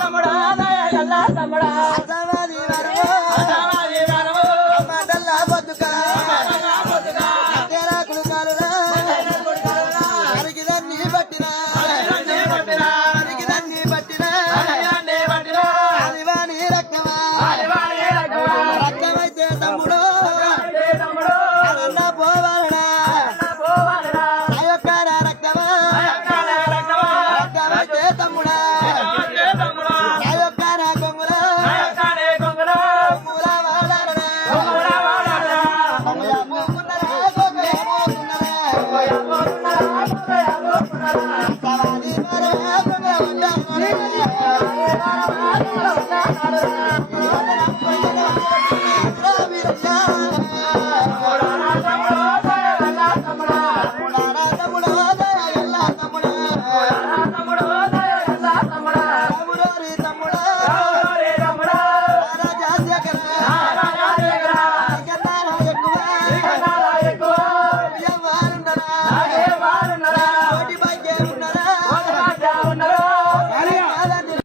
తమ్ముడా దయగల్లా తమ్ముడా మండల్లా బతుకా తెరాకులు కాలురా అరిగిదన్ని పట్టినా అరిగిదన్ని పట్టినా అదివాని రక్తమా రక్తమైతే తమ్ముడు అదన్నా పోవాలనా అయ్యొక్కరా రక్తమా రక్తమైతే తమ్ముడా అయ్యొక్కరా కొంగురా కొంగురా వాడాలనా తమ్ముడా